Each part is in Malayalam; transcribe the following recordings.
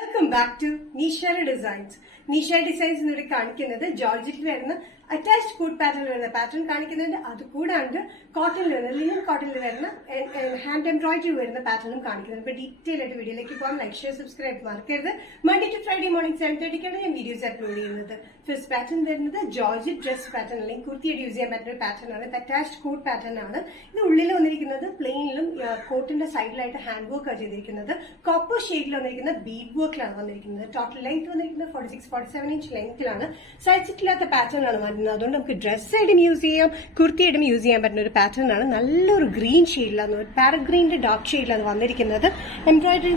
Welcome back to Neesha designs. Neesha designs എന്നിവിടെ കാണിക്കുന്നത് ജോർജറ്റിൽ വരുന്ന അറ്റാച്ച്ഡ് കൂട്ട് പാറ്റേൺ വരുന്ന പാറ്റേൺ കാണിക്കുന്നുണ്ട്. അത് കൂടാണ്ട് കോട്ടണിൽ വരുന്ന ലിനൻ കോട്ടണിൽ വരുന്ന ഹാൻഡ് എംബ്രോയിഡറി വരുന്ന പാറ്റേണും കാണിക്കുന്നുണ്ട്. ഇപ്പൊ ഡീറ്റെയിൽ ആയിട്ട് വീഡിയോയിലേക്ക് പോകാം. ലൈക്ക്, ഷെയർ, സബ്സ്ക്രൈബ് മറക്കരുത്. മൺഡേ ടു ഫ്രൈഡേ മോർണിംഗ് 7:30 ഞാൻ വീഡിയോസ് അപ്ലോഡ് ചെയ്യുന്നത്. ഫസ്റ്റ് പാറ്റേൺ വരുന്നത് ജോർജറ്റ് ഡ്രസ് പാറ്റേൺ അല്ലെങ്കിൽ കുർത്തിയായിട്ട് യൂസ് ചെയ്യാൻ പറ്റുന്ന പാറ്റേൺ ആണ്. ഇത് അറ്റാച്ച്ഡ് കൂട്ട് പാറ്റേൺ ആണ്. ഇത് ഉള്ളിൽ വന്നിരിക്കുന്നത് പ്ലെയിനിലും കോട്ടിന്റെ സൈഡിലായിട്ട് ഹാൻഡ് വർക്ക് ആണ് ചെയ്തിരിക്കുന്നത്. കോപ്പർ ഷെയ്ഡിൽ വന്നിരിക്കുന്ന ബീഡ് വർക്കിലാണ് വന്നിരിക്കുന്നത്. ടോട്ടൽ ലെങ്ത് വന്നിരിക്കുന്നത് 46-47 ഇഞ്ച് ലെങ്ത്തിലാണ്. സൈസിട്ടില്ലാത്ത പാറ്റേൺ ആണ് വരുന്നത്. അതുകൊണ്ട് നമുക്ക് ഡ്രസ് ആയിട്ടും യൂസ് ചെയ്യാം, കുർത്തിയായിട്ടും യൂസ് ചെയ്യാൻ പറ്റുന്ന ഒരു പാറ്റേൺ ആണ്. നല്ലൊരു ഗ്രീൻ ഷെയ്ഡിലാണ്, പാരറ്റ് ഗ്രീനിന്റെ ഡാർക്ക് ഷെയ്ഡിലാണ് വന്നിരിക്കുന്നത്. എംബ്രോയിഡറി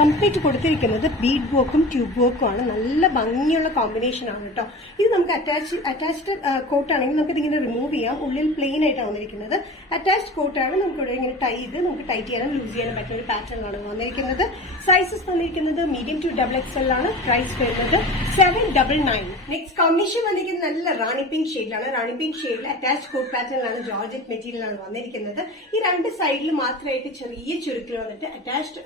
കംപ്ലീറ്റ് കൊടുത്തിരിക്കുന്നത് ബീഡ് വർക്കും ട്യൂബ് വർക്കും ആണ്. നല്ല ഭംഗിയുള്ള കോമ്പിനേഷൻ ആണ് കേട്ടോ. ഇത് നമുക്ക് അറ്റാച്ച്ഡ് കോട്ടാണെങ്കിൽ നമുക്ക് ഇതിങ്ങനെ റിമൂവ് ചെയ്യാം. ഉള്ളിൽ പ്ലെയിൻ ആയിട്ടാണ് വന്നിരിക്കുന്നത്. അറ്റാച്ച്ഡ് കോട്ടാണ് നമുക്ക് ഇവിടെ ഇങ്ങനെ നമുക്ക് ടൈറ്റ് ചെയ്യാനും ലൂസ് ചെയ്യാനും പറ്റുന്ന ഒരു പാറ്റേൺ ആണ് വന്നിരിക്കുന്നത്. സൈസസ് വന്നിരിക്കുന്നത് മീഡിയം ടു XXL ആണ്. പ്രൈസ് വരുന്നത് 799. നെക്സ്റ്റ് കോമ്പിനേഷൻ വന്നിരിക്കുന്നത് നല്ല റാണി പിങ്ക് ഷെയ്ഡിലാണ്. റാണി പിങ്ക് ഷെയ്ഡിൽ അറ്റാച്ച്ഡ് കോട്ട് പാറ്റേണിലാണ്, ജോർജറ്റ് മെറ്റീരിയലാണ് വന്നിരിക്കുന്നത്. ഈ രണ്ട് സൈഡിൽ മാത്രമായിട്ട് ചെറിയ ചുരുക്കിൽ വന്നിട്ട് അറ്റാച്ച്ഡ്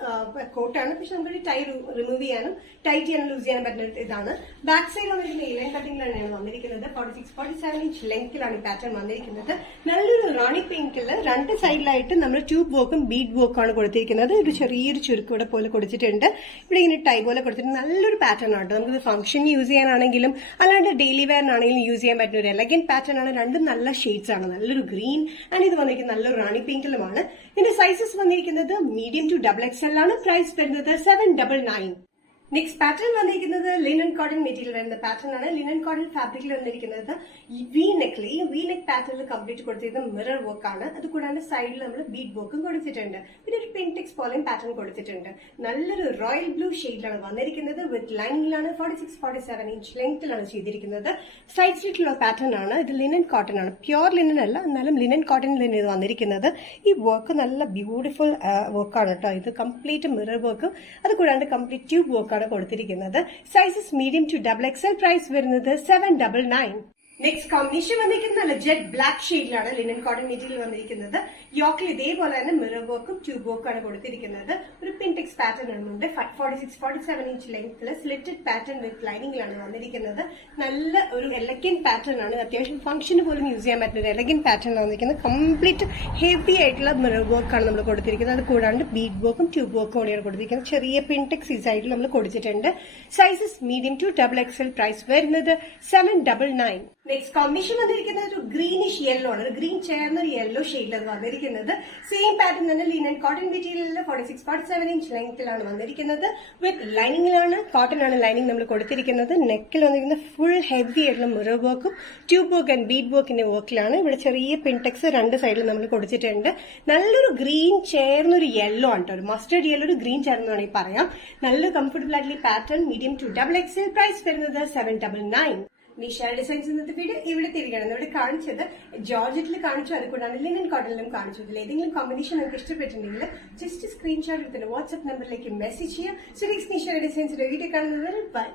കോട്ടാണ്. പക്ഷെ നമുക്ക് ടൈ റിമൂവ് ചെയ്യാനും ടൈറ്റ് ചെയ്യാനും ലൂസ് ചെയ്യാനും പറ്റുന്ന ഇതാണ്. ബാക്ക് സൈഡ് വന്നിരിക്കുന്ന ഇലൻ കട്ടിംഗിലാണ് വന്നിരിക്കുന്നത്. 46-47 ഇഞ്ച് ലെങ്ത്തിലാണ് ഈ പാറ്റേൺ വന്നിരിക്കുന്നത്. നല്ലൊരു റാണി പിങ്കില് രണ്ട് സൈഡിലായിട്ട് നമ്മൾ ട്യൂബ് വർക്കും ബീഡ് വർക്കും ആണ് കൊടുത്തിരിക്കുന്നത്. ഒരു ചെറിയൊരു ചുരുക്കൂടെ പോലെ കൊടുത്തിട്ടുണ്ട്. ഇവിടെ ഇങ്ങനെ ടൈ പോലെ കൊടുത്തിട്ട് നല്ലൊരു പാറ്റേൺ ആണ്. നമുക്ക് ഫംഗ്ഷൻ യൂസ് ചെയ്യാനാണെങ്കിലും അല്ലാണ്ട് ഡെയിലി വെയറിനാണെങ്കിലും യൂസ് ചെയ്യാൻ പറ്റുന്ന ഒരു എലഗന്റ് പാറ്റേൺ ആണ്. രണ്ടും നല്ല ഷെയ്ഡ്സ് ആണ്. നല്ലൊരു ഗ്രീൻ ആൻഡ് ഇത് വന്നിരിക്കുന്നത് നല്ലൊരു റാണി പിങ്കിലുമാണ്. ഇതിന്റെ സൈസസ് വന്നിരിക്കുന്നത് മീഡിയം ടു XXL ആണ്. പ്രൈസ് വരുന്നത് 799. നെക്സ്റ്റ് പാറ്റേൺ വന്നിരിക്കുന്നത് ലിനൻ കോട്ടൺ മെറ്റീരിയൽ വരുന്ന പാറ്റേൺ ആണ്. ലിനൻ കോട്ടൺ ഫാബ്രിക്കിൽ വന്നിരിക്കുന്നത് ഈ വി നെക്ക് പാറ്റേണിൽ കംപ്ലീറ്റ് കൊടുത്തിരിക്കുന്നത് മിറർ വർക്ക് ആണ്. അത് കൂടാണ്ട് സൈഡിൽ നമ്മൾ ബീഡ് വർക്കും കൊടുത്തിട്ടുണ്ട്. പിന്നെ ഒരു പെയിന്റിക്സ് പോലെയും പാറ്റേൺ കൊടുത്തിട്ടുണ്ട്. നല്ലൊരു റോയൽ ബ്ലൂ ഷെയ്ഡിലാണ് വന്നിരിക്കുന്നത്. വിത്ത് ലൈനിങ്ങിലാണ്. 46-47 ഇഞ്ച് ലെങ്ത്തിലാണ് ചെയ്തിരിക്കുന്നത്. സൈഡ് സ്ലിറ്റുള്ള പാറ്റേൺ ആണ്. ഇത് ലിനൻ കോട്ടൺ ആണ്. പ്യോർ ലിനൻ അല്ല, എന്നാലും ലിനൻ കോട്ടണിൽ തന്നെ ഇത് വന്നിരിക്കുന്നത്. ഈ വർക്ക് നല്ല ബ്യൂട്ടിഫുൾ വർക്കാണ് കേട്ടോ. ഇത് കംപ്ലീറ്റ് മിറർ വർക്ക്, അത് കൂടാണ്ട് കംപ്ലീറ്റ് ട്യൂബ് വർക്ക് കൊടുത്തിരിക്കുന്നത്. Sizes medium to XXL. Price വരുന്നത് 799. നെക്സ്റ്റ് കോമ്പിനേഷൻ വന്നിരിക്കുന്നത് നല്ല ജെറ്റ് ബ്ലാക്ക് ഷെയ്ഡിലാണ് ലിനൻ കോട്ടൺ മെറ്റീരിയൽ വന്നിരിക്കുന്നത്. യോക്കിൽ ഇതേപോലെ തന്നെ മിറർ വർക്കും ട്യൂബ് വർക്കും ആണ് കൊടുത്തിരിക്കുന്നത്. ഒരു പിൻടെക്സ് പാറ്റേൺ ഉണ്ട്. 46-47 ഇഞ്ച് ലെങ്ത്തിൽ സ്ലിറ്റഡ് പാറ്റേൺ വിത്ത് ലൈനിങ്ങിലാണ് വന്നിരിക്കുന്നത്. നല്ല ഒരു എലഗന്റ് പാറ്റേൺ ആണ്. അത്യാവശ്യം ഫംഗ്ഷന് പോലും യൂസ് ചെയ്യാൻ പറ്റുന്ന ഒരു എലഗന്റ് പാറ്റേൺ ആണ് വന്നിരിക്കുന്നത്. കംപ്ലീറ്റ് ഹെവി ആയിട്ടുള്ള മിറർ വർക്കാണ് നമ്മൾ കൊടുത്തിരിക്കുന്നത്. അത് കൂടാണ്ട് ബീഡ് വർക്കും ട്യൂബ് വർക്കും കൂടിയാണ് കൊടുത്തിരിക്കുന്നത്. ചെറിയ പിൻടെക്സ് ഈ സൈഡിൽ നമ്മൾ കൊടുത്തിട്ടുണ്ട്. Sizes medium to XXL. Price വരുന്നത് 799. നെക്സ്റ്റ് കോമ്പിനേഷൻ വന്നിരിക്കുന്നത് ഒരു ഗ്രീനിഷ് യെല്ലോ ആണ്. ഒരു ഗ്രീൻ ചേർന്ന ഒരു യെല്ലോ ഷെയ്ഡിലാണ് വന്നിരിക്കുന്നത്. സെയിം പാറ്റേൺ തന്നെ ലിനൻ കോട്ടൺ മെറ്റീരിയലിൽ 46-47 ഇഞ്ച് ലെങ്ത്തിലാണ് വന്നിരിക്കുന്നത്. വിത്ത് ലൈനിങ്ങിലാണ്. കോട്ടൺ ആണ് ലൈനിങ് നമ്മൾ കൊടുത്തിരിക്കുന്നത്. നെക്കിൽ വന്നിരിക്കുന്നത് ഫുൾ ഹെവി ആയിട്ടുള്ള മിറർ വർക്കും ട്യൂബ് വർക്ക് ആൻഡ് ബീഡ് വർക്കിന്റെ വർക്കിലാണ്. ഇവിടെ ചെറിയ പിൻടെക്സ് രണ്ട് സൈഡിൽ നമ്മൾ കൊടുത്തിട്ടുണ്ട്. നല്ലൊരു ഗ്രീൻ ചേർന്നൊരു യെല്ലോ ആണ്. ഒരു മസ്റ്റേർഡ് യെല്ലോ, ഒരു ഗ്രീൻ ചേർന്ന് വേണമെങ്കിൽ പറയാം. നല്ല കംഫർട്ടബിൾ ആയിട്ടുള്ള pattern. Medium to XXL. Price വരുന്നത് 799. നിഷ ഡിസൈൻസ് ഇന്നത്തെ വീഡിയോ ഇവിടെ തിരികണം. ഇവിടെ കാണിച്ചത് ജോർജറ്റിൽ കാണിച്ചു, അതുകൊണ്ടാണ് ലിനൻ കോട്ടണിലും കാണിച്ചു. ഇതിൽ ഏതെങ്കിലും കോമ്പിനേഷൻ നിങ്ങൾക്ക് ഇഷ്ടപ്പെട്ടിട്ടുണ്ടെങ്കിൽ ജസ്റ്റ് സ്ക്രീൻഷോട്ട് എടുത്തിട്ട് വാട്സ്ആപ്പ് നമ്പറിലേക്ക് മെസ്സേജ് ചെയ്യുക. സോ നെക്സ്റ്റ് നിഷ ഡിസൈൻസിന്റെ വീഡിയോ കാണുന്നത് ബൈ.